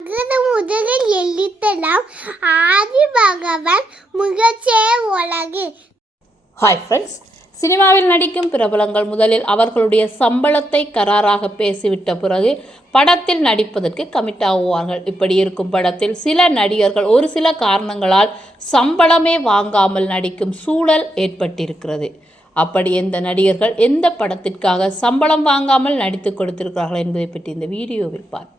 அகர முதலில் எழுத்தலாம் ஆதி பகவான் முகச்சே உலகு. ஹாய் ஃப்ரெண்ட்ஸ் சினிமாவில் நடிக்கும் பிரபலங்கள் முதலில் அவர்களுடைய சம்பளத்தை கராராக பேசிவிட்ட பிறகு படத்தில் நடிப்பதற்கு கமிட் ஆகுவார்கள். இப்படி இருக்கும் படத்தில் சில நடிகர்கள் ஒரு சில காரணங்களால் சம்பளமே வாங்காமல் நடிக்கும் சூழல் ஏற்பட்டிருக்கிறது. அப்படி எந்த நடிகர்கள் எந்த படத்திற்காக சம்பளம் வாங்காமல் நடித்து கொடுத்திருக்கிறார்கள் என்பதை பற்றி இந்த வீடியோவில் பார்ப்போம்.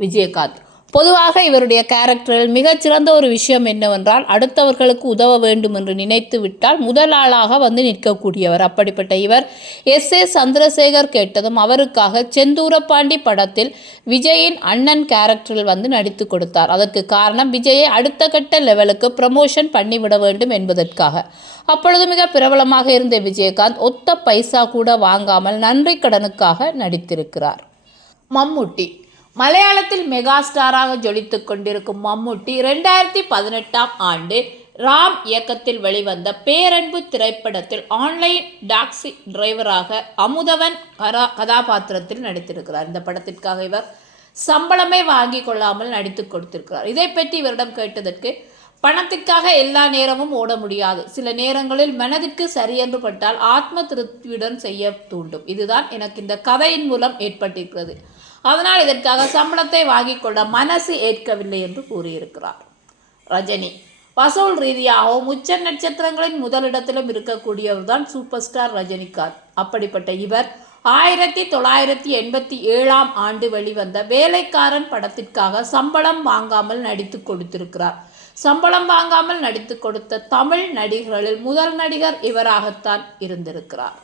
விஜயகாந்த். பொதுவாக இவருடைய கேரக்டரில் மிகச்சிறந்த ஒரு விஷயம் என்னவென்றால் அடுத்தவர்களுக்கு உதவ வேண்டும் என்று நினைத்து விட்டால் முதல் ஆளாக வந்து நிற்கக்கூடியவர். அப்படிப்பட்ட இவர் எஸ் ஏ சந்திரசேகர் கேட்டதும் அவருக்காக செந்தூரப்பாண்டி படத்தில் விஜயின் அண்ணன் கேரக்டரில் வந்து நடித்து கொடுத்தார். அதற்கு காரணம் விஜயை அடுத்த கட்ட லெவலுக்கு ப்ரமோஷன் பண்ணிவிட வேண்டும் என்பதற்காக. அப்பொழுது மிக பிரபலமாக இருந்த விஜயகாந்த் ஒத்த பைசா கூட வாங்காமல் நன்றி கடனுக்காக நடித்திருக்கிறார். மம்முட்டி. மலையாளத்தில் மெகா ஸ்டாராக ஜொலித்துக் கொண்டிருக்கும் மம்முட்டி ரெண்டாயிரத்தி பதினெட்டாம் ஆண்டு ராம் இயக்கத்தில் வெளிவந்த பேரன்பு திரைப்படத்தில் ஆன்லைன் டாக்ஸி டிரைவராக அமுதவன் கரா கதாபாத்திரத்தில் நடித்திருக்கிறார். இந்த படத்திற்காக இவர் சம்பளமே வாங்கி கொள்ளாமல் நடித்து கொடுத்திருக்கிறார். இதை பற்றி இவரிடம் கேட்டதற்கு பணத்திற்காக எல்லா நேரமும் ஓட முடியாது. சில நேரங்களில் மனதிற்கு சரியென்று பட்டால் ஆத்ம திருப்தியுடன் செய்ய தூண்டும். இதுதான் எனக்கு இந்த கதையின் மூலம் ஏற்பட்டிருக்கிறது. அதனால் இதற்காக சம்பளத்தை வாங்கிக் கொள்ள மனசு ஏற்கவில்லை என்று கூறியிருக்கிறார். ரஜினி வசூல் ரீதியாகவும் உச்ச நட்சத்திரங்களின் முதலிடத்திலும் இருக்கக்கூடியவர் தான் சூப்பர் ஸ்டார் ரஜினிகாந்த். அப்படிப்பட்ட இவர் ஆயிரத்தி தொள்ளாயிரத்தி எண்பத்தி ஏழாம் ஆண்டு வெளிவந்த வேலைக்காரன் படத்திற்காக சம்பளம் வாங்காமல் நடித்து கொடுத்திருக்கிறார். சம்பளம் வாங்காமல் நடித்து கொடுத்த தமிழ் நடிகர்களில் முதல் நடிகர் இவராகத்தான் இருந்திருக்கிறார்.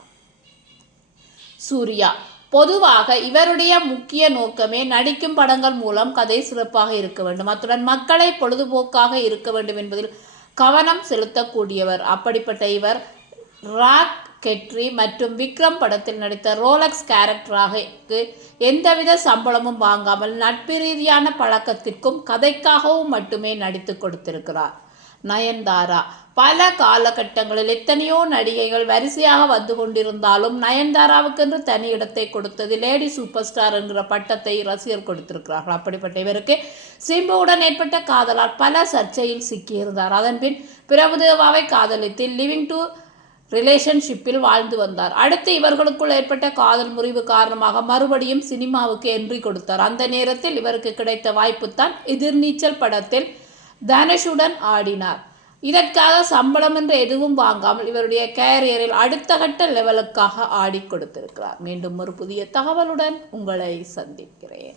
சூர்யா பொதுவாக இவருடைய முக்கிய நோக்கமே நடிக்கும் படங்கள் மூலம் கதை சிறப்பாக இருக்க வேண்டும். அத்துடன் மக்களை பொழுதுபோக்காக இருக்க வேண்டும் என்பதில் கவனம் செலுத்தக்கூடியவர். அப்படிப்பட்ட இவர் ராக் கெட்ரி மற்றும் விக்ரம் படத்தில் நடித்த ரோலக்ஸ் கேரக்டராக எந்தவித சம்பளமும் வாங்காமல் நட்பு ரீதியான பழக்கத்திற்கும் கதைக்காகவும் மட்டுமே நடித்து கொடுத்திருக்கிறார். நயன்தாரா பல காலகட்டங்களில் எத்தனையோ நடிகைகள் வரிசையாக வந்து கொண்டிருந்தாலும் நயன்தாராவுக்கென்று தனி இடத்தை கொடுத்தது லேடி சூப்பர் ஸ்டார் என்கிற பட்டத்தை ரசிகர் கொடுத்திருக்கிறார்கள். அப்படிப்பட்ட இவருக்கு சிம்புவுடன் ஏற்பட்ட காதலால் பல சர்ச்சையில் சிக்கியிருந்தார். அதன்பின் பிரபுதேவாவை காதலித்து லிவிங் டு ரிலேஷன்ஷிப்பில் வாழ்ந்து வந்தார். அடுத்து இவர்களுக்குள் ஏற்பட்ட காதல் முறிவு காரணமாக மறுபடியும் சினிமாவுக்கு என்ட்ரி கொடுத்தார். அந்த நேரத்தில் இவருக்கு கிடைத்த வாய்ப்புத்தான் எதிர்நீச்சல் படத்தில் தனுஷுடன் ஆடினார். இதற்காக சம்பளம் என்று எதுவும் வாங்காமல் இவருடைய கேரியரில் அடுத்த கட்ட லெவலுக்காக ஆடி கொடுத்திருக்கிறார். மீண்டும் ஒரு புதிய தகவலுடன் உங்களை சந்திக்கிறேன்.